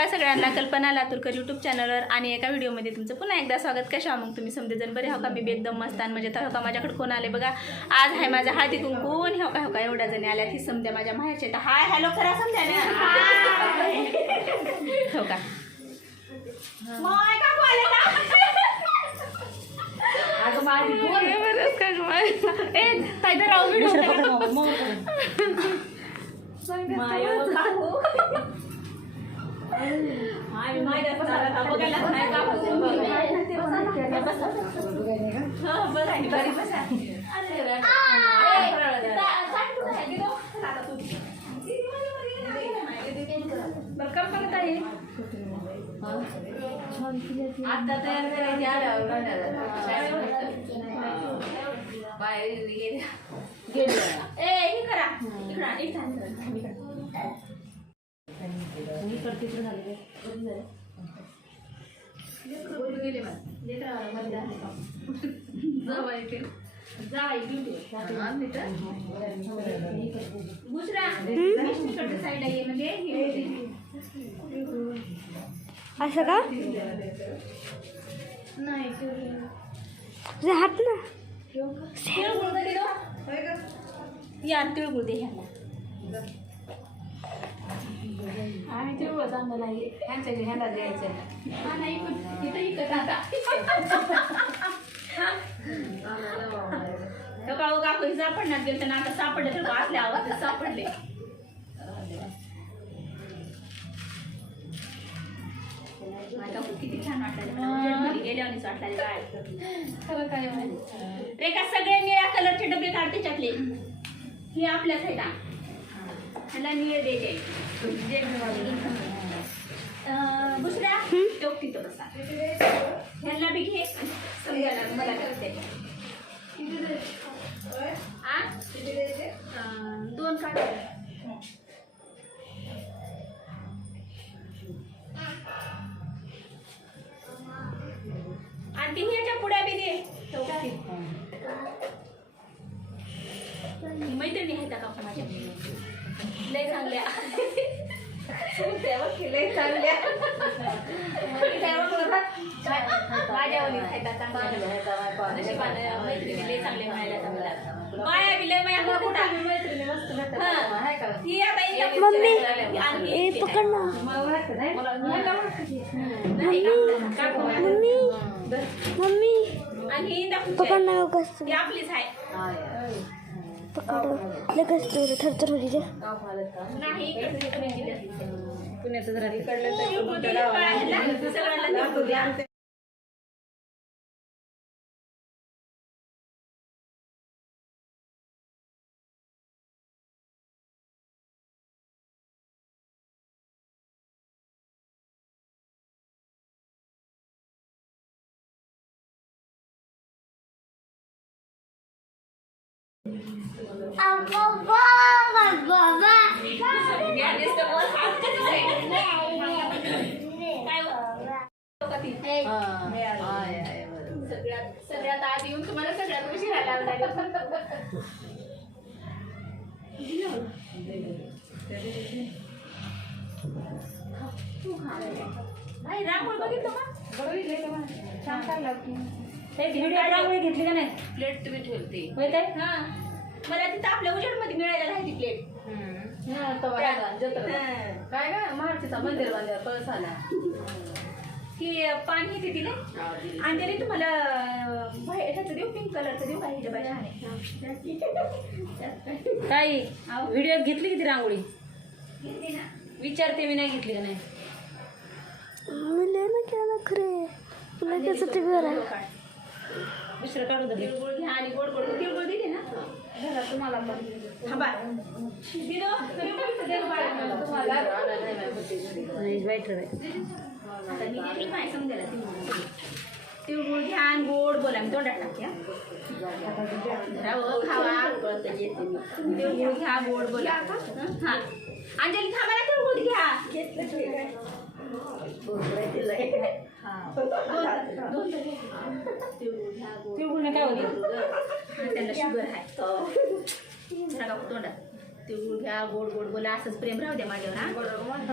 सकाळ सगळ्यांना कल्पना लातूरकर यूट्यूब चॅनलवर आणि एका व्हिडिओमध्ये तुमचं पुन्हा एकदा स्वागत. कशा मग तुम्ही समजेजण बरे हो का? मी एकदम मस्त आणि म्हणजे हो का? माझ्याकडे कोण आले बघा. आज आहे माझा हळदी कुंकू आणि हो का एवढ्या जणी आल्या ही समजा माझ्या माहेरचे. तर हाय हॅलो करा समजा हो का आता तयार करायची आल्यावर असं का नाही हात ना यार तिळगुळ दे आणि तिळगुळ चांगलं नाही ह्यांच्या ह्याला द्यायचं नाही इथं इकत आता काळू काकू सापडण्यात गेलं तर आता सापडले तर वाचल्या आवाज सापडले. किती छान वाटलं गेल्यावरच वाटलं काय खरं काय रेखा सगळे निळ्या कलरचे डबे काढ त्याच्यातले हे आपल्या साईडा ह्याला निळे द्यायचे दुसऱ्या टोक तिथं बसा ह्याला बी घे समजायला मला करते 2 काढ आणि ह्याच्या पुढ्या बी दे मैत्रिणी आहेत का माझ्या लय चांगल्या लय चांगल्या माझ्यावरी मैत्रिणी लय चांगले म्हणायला माया बी लय माया मम्मी पकड मम्मी आणि पकड ना आपलीच आहे पकड लगेच थरथर होती नाही पुण्याचं जरा तिकडलं सगळ्यात आधी येऊन तुम्हाला सगळ्यात उशीर रांगोळी बघितलं का छान चालला रांगोळी घेतली का नाही प्लेट तुम्ही ठेवते होय काय हा मला तिथं आपल्या उजेडमध्ये मिळायला नाही ती प्लेट काय का महाराष्ट्राचा मंदिर बांधला पळसाला की पाणी येते तिला आणि त्याने तुम्हाला ह्याचं देऊ पिंक कलरचं देऊ काही काय व्हिडिओ घेतली किती रांगोळी घेतली ना विचारते मी नाही घेतली का नाही खरे दुसरं काढून तिळगुळ घ्या आणि गोड गोड तिळगुळ दिली ना घरात तुम्हाला पण थांबा तिळगुळ घ्या आणि गोड बोला मी तोंडात टाकते खावा तिळगुळ घ्या गोड बोला हा अंजली थांबा ना तिळगुळ घ्या तिळगुळ काय होते त्यांना शुगर आहे तोंडात तिळगुळ घ्या गोड गोड बोला असंच प्रेम राहू द्या माझ्यावर हा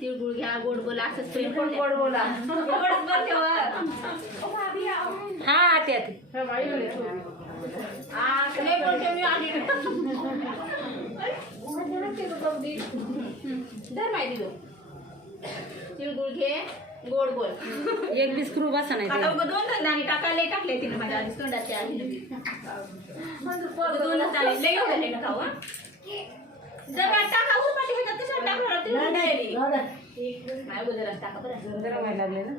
तिळगुळ घ्या, गोड बोला, असंच प्रेम गोड बोला. हा ते तिळगुळ घे, गोड बोल. एक बिस्क्रू बसा नाही आता उगा 2 दाणे टाकायला टाकले तिने माझ्या आधी तोंडाच्या आधी. 2 दाणे लय एवढे नका हो. जरा टाका उरपाटी होतात तसं टाकणार ती डायली. नाही जरा टाका बरं. जरा व्हायला लागले ना.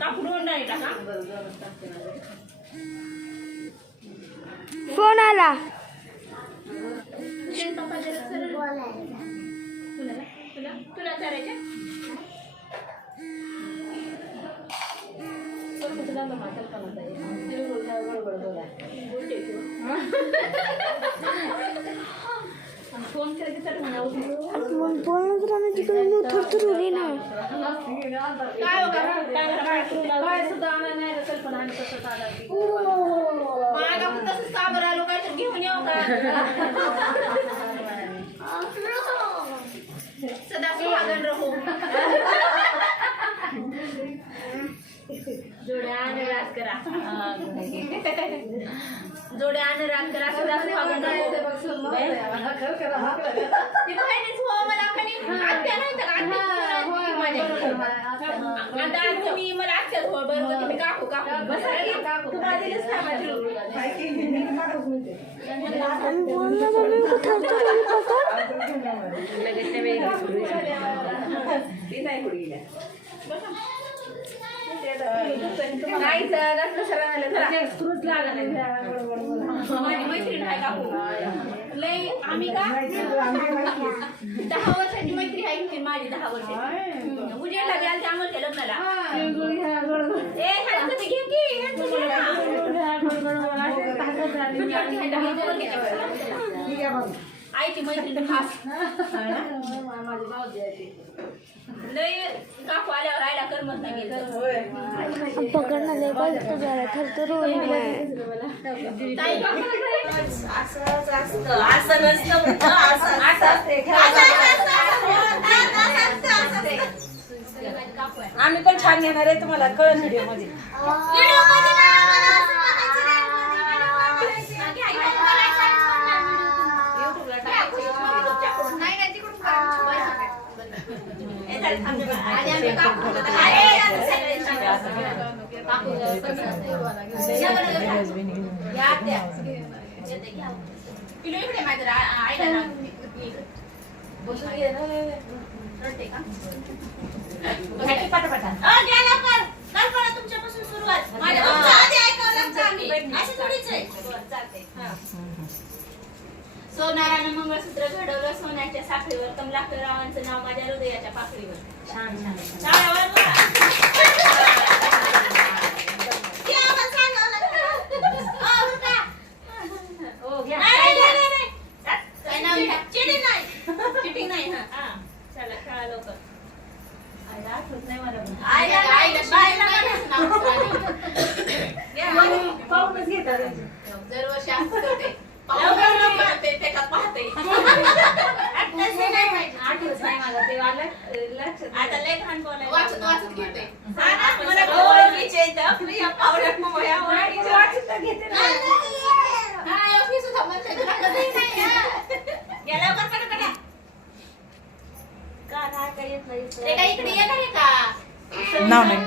टाकून डाळी टाका. फोन आला. तुला करायचं फोन करायचं बोलणं राहण्याची कडे थरथरवली ना. काय सुद्धा आणा नाही कल्पना आणि कसं चालत माझा पण तसंच का बरं आलो काय तर घेऊन येऊ का सदा सुहागण रहो. जोड्या आणि रात करा, जोड्या आणि रात करा, सदा सुहागण रहो. ती बहिणीच हो मला कधी आत्या नाही तर आता तुम्ही मला आत्याच हो बरोबर तुम्ही काकू काकू तुम्हाला दिलंच नाही माझी बोलणं राहण्याची थरथरवली पकड. मैत्रीण आहे काकू लय आम्ही का 10 वर्षाची मैत्री आहे की माझी 10 वर्षाची उजेडला गेला त्यामुळे त्या लग्नाला आईची मैत्रीण खास लय काकू आल्यावर आयला करमत नाही गेलं पकडणं लय पाहिजे जरा थरथरवली नाही. आम्ही पण छान घेणार आहे तुम्हाला कळण व्हिडिओ मध्ये. तुमच्यापासून सुरुवात सोनारानं मंगळसूत्र घडवलं सोन्याच्या साखळीवर कमलाकर रावांचं नाव माझ्या हृदयाच्या पाकळीवर. छान छान चिटिंग नाही. हा चला खेळा लवकर. आठवत नाही मला पाहूनच घेतात दरवर्षी असं करते आता लय घाण बोलायला वाचत घेते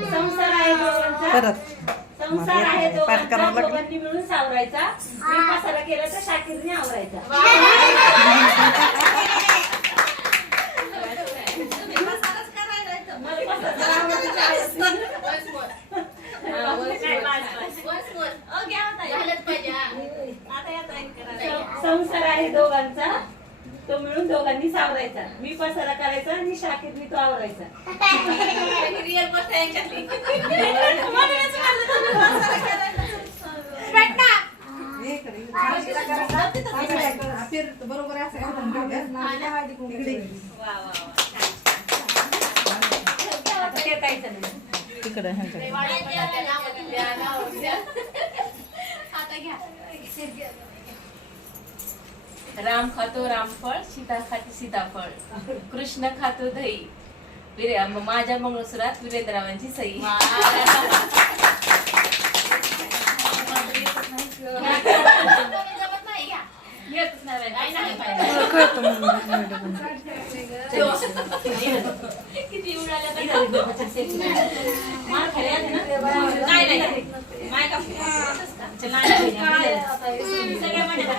संसार आहे परत संसार आहे दोघांनी मिळून सावरायचा. मी पसारा केला तर शाकीरने आवरायचा. संसार आहे दोघांचा तो मिळून दोघांनी सावरायचा. मी पसारा करायचा आणि शाकीरने तो आवरायचा. रिअल गोष्ट आहे याच्यातली. बरोबर असं तिकडे आता घ्या राम खातो रामफळ, सीता खाते सीताफळ, कृष्ण खातो दही, माझ्या मंगळसुरात वीरेंद्ररावांची सई. किती उडाल्या मार खाली नाही माय का सगळ्या माझ्या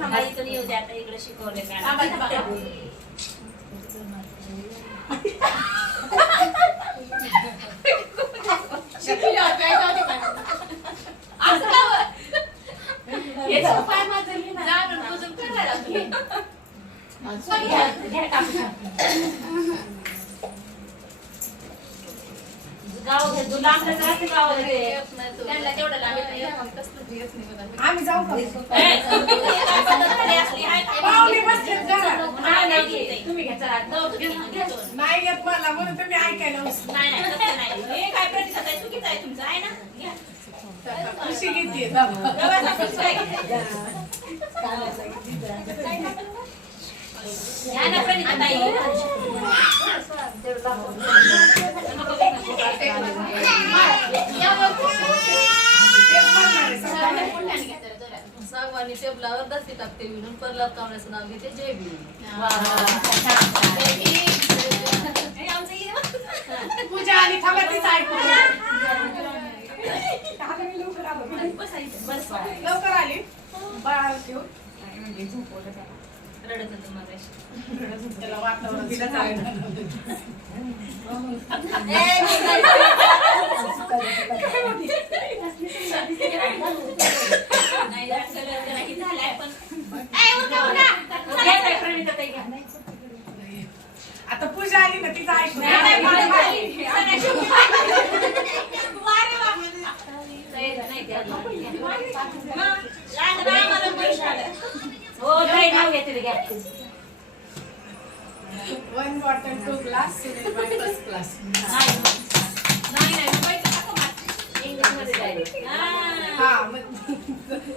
थांबा इथून येऊ द्या आता इकडे शिकवले गाव घेतो लांब गाव त्यांना तेवढं लांब आम्ही जाऊ का? तुम्ही घ्या नाही येत मला म्हणून तुम्ही ऐकायला नाही काय प्रतिसाद आहे चुकीचं आहे तुमचं आहे ना घ्या खुशी घेते सागवानी टेबलावर दस्ती टाकते विणून परला कावण्याचं नाव घेते जय भीम. पूजा आणि थांबा तीच ऐकू लवकर आली बाळ ठेवून रडत होतं मगाशी. त्याला वातावरण तिला चांगलं नाही झालाय पण आता पूजा आली ना तिचं ऐकू one bottle 2 glass first class हा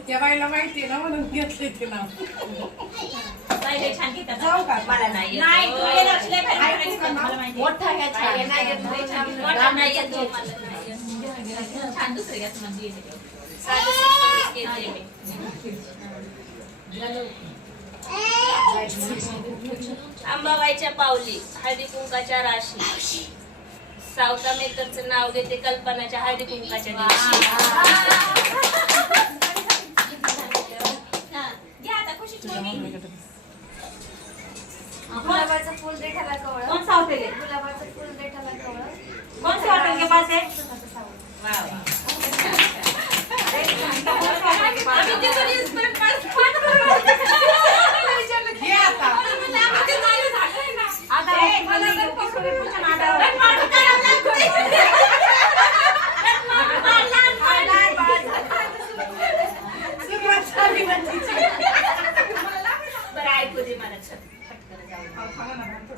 त्या बाईला माहिती आहे ना म्हणून घेतले ते नाव जाऊ का मला नाही मोठा छान दुसरं घ्या अंबाबाईच्या पावली हळदी कुंकाच्या राशी सावता मेकरचं नाव घेते कल्पनाच्या हळदी कुंकाच्या दिवशी. घ्या आता खुशी गुलाबाचं फूल देठाला कवळ. कौन सा होटल है? गुलाबाचं फूल देठाला कवळ. कौन से होटल के पास है? वाह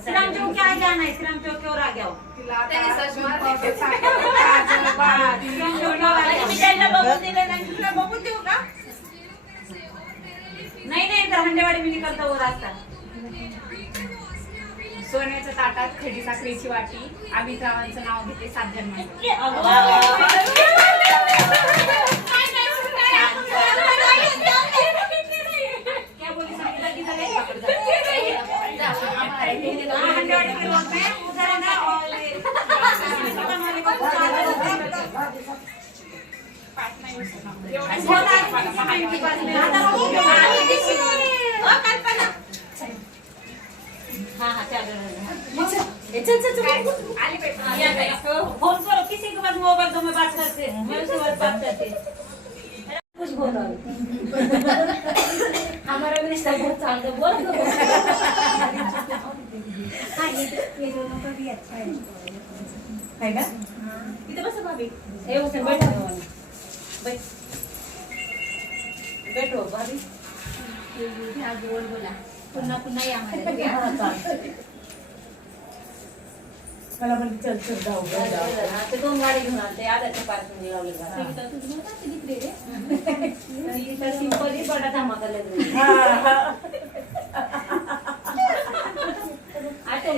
श्रीराम चौक क्या जाना है? श्रीराम चौक क्यों आ गया हो? नहीं इधर हंडेवाडी में निकलता वो रास्ता. सोन्याच्या ताटात खडी साखरेची वाटी अमितावांचं नाव घेते 7 जन्मांचं. क्या बोली सांगितलं की झाले? हंडेवाडी के रोड में उधर है ना और फोन करो किसी के पास मोबाइल तो मैं बात करते मैं उसके बाद बात करती कुछ बोलो हमारा भी रिश्ता बहुत साल से बोल दो. ये दोनों का भी अच्छा है. है का इथे बस भाभी हे बस बैठो बैठो भाभी ह्या गोल बोला पुन्हा पुन्हा या मला पण चल चल जाऊ ते 2 गाडी घेऊन आले आधारच्या पार्किंग लावले सिंपल ही बडा धमाका लग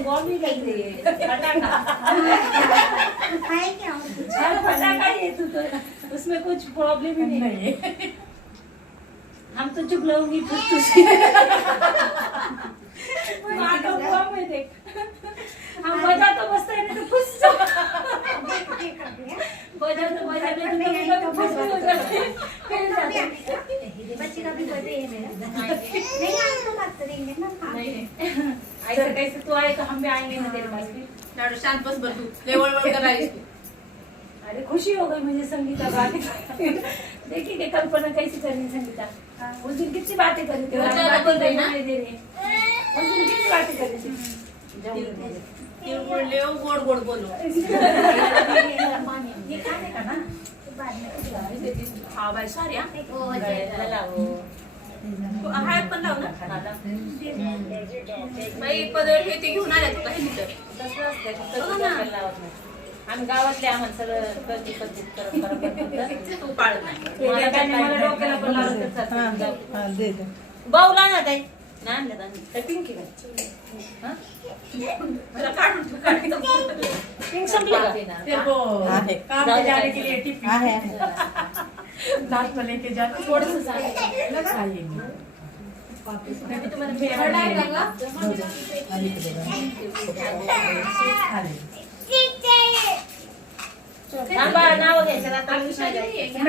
बॉम्बी लग रही है पटाखा पटाखा है तू तो उसमें कुछ प्रॉब्लम ही नहीं है हम तो चुप लोगी हम बजा तो बसते हैं तो खुश बजा तो खुश हो जाते हैं बच्ची का भी बर्थडे है मेरा नहीं आज तो मत करेंगे ना ऐसा कैसे तू आए तो हम भी आएंगे ना तेरे पास भी लाडू शांत बस बर तू लेवल वर करायची तू. अरे खुशी हो गई मुझे संगीता बात देखिए कि कल्पना कैसी कर रही संगीता उस दिन कितनी बातें कर रही थी वो ज्यादा बोल रही ना? दे रही उस दिन कितनी बातें कर रही थी तिळगुळ लेव गोड गोड बोलू. ये खाने का ना हा बाय सॉरी हा. वो हळद पण लाव ना. बाई पदर हे ते घेऊन आल्या तू काही आम्ही गावातले आम्हाला सगळं कधी पद्धत तू पाळत नाही. मला डोक्याला पण लावत चालतं. बाऊला ना ताई ना आणलं आम्ही पिंकी का मला काढून तू काढायचं. पिंक संपलं का? तेरे को काम पे जाने के लिए टिफिन नाश्ता में लेके जाते थोडंसं सांग. खाइएंगे तुम्हाला फेवरेट आहे का? थांबा, नाव घ्यायचं आता नाही जायचं.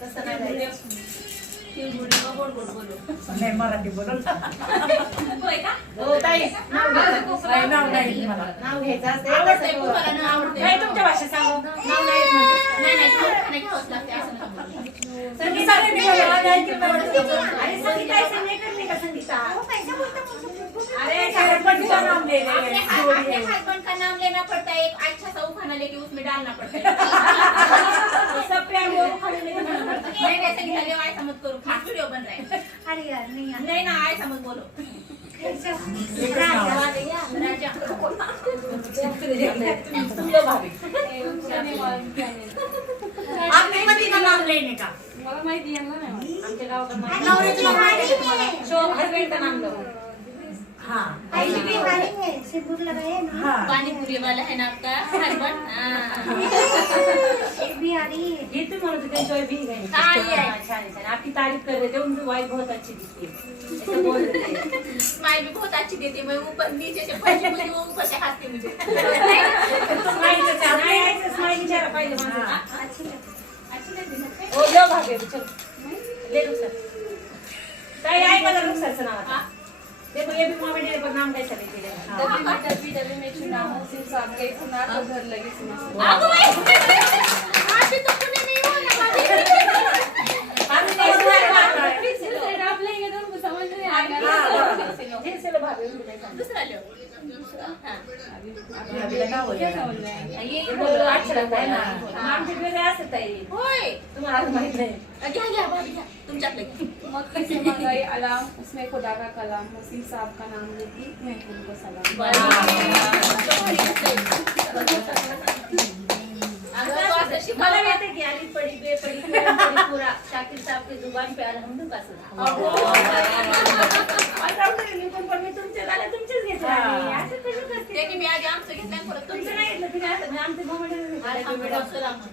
तसं नाही जायचं. तिळगुळ लेव गोड गोड बोलू. नहीं मराठी बोलो होय का? हो ताई नाव घ्यायचं. नहीं नाव नहीं मला नाव घ्यायचं असते आवडतंय तुम्हाला ना आवडतंय. नाही तुमच्या भाषेत सांगू नाव नाही म्हणते. नाही नाही तुम्हाला नाही घ्यावंच लागते असं नका बोलू. संगीता अरे संगीता ऐसे नहीं करने का संगीता अरे सरपंच का नाम ले अपने ले हस्बैंड का नाम लेना पड़ता है. एक अच्छा सा उखाना लेके उसमें डालना पड़ता है. सब पे हम लोग खाने में नहीं नहीं संगीता लेव ऐसा मत करो. खास वीडियो बन रहा है. अरे यार नहीं यार नहीं ना ऐसा मत बोलो. राजा तुम लोग भाभी आपने पति का नाम लेने का आमच्या गावाकडे नवऱ्याची गाडी आहे. शो हस्बैंड का नाम लो हाँ आई भी गाड़ी है सिंदूर लगाए ना हाँ पानीपुरी वाला है ना आपका हस्बैंड. एक भी आ रही है ये तुम बोलो तो कोई भी गई हाँ, ये है. अच्छा अच्छा आपकी तारीफ कर रहे थे उनकी वाइफ बहुत अच्छी दिखती है ऐसा बोल रहे थे स्माइल भी बहुत अच्छी देती है. मैं ऊपर नीचे से फंसी मुझे वो ऊपर से हंसती मुझे. नाही ऐसे स्माइल विचारा पाहिजे माणूस अच्छी लगती है. हो लो भाभी चलो ले लो सर ताई आहे का लो सरचं नाव आता देखो ये भी मम्मी ने पर नाम कैसा लेके ले अगं बाई, अभी तो पुणे नहीं हुआ ना भाभी. आम्ही नाही सुनायला फिर से लो भाभी उनको नहीं समझ दुसरा लो. हाँ. अभी लगा हो जाएगा ये बोलो अच्छा लगता है ना आमचे वेगळे असत आहे होय. तुम्हाला आता माहित नाही घ्या घ्या भाभी घ्या तुमच्यातलं घ्या. मक्के से मंगाई अलाम उसमें खुदा का कलाम वसीम साहब का नाम लेती महबूब को सलाम. अगं तो असं मला शिकवलं. माहिती की आली पडी बेपडी पडी पूरा शाकिर साहब की जुबान पे अलहमद पासून पण मी तुमचे झाले तुमचेच घेतले असं कसं करते ते की मी आधी आमचं घेतलं आणि परत तुमचं तुमचं नाही घेतलं तुम्ही असं मी आमचे घोंगडे अरे, आम्ही डॉक्टर आहोत.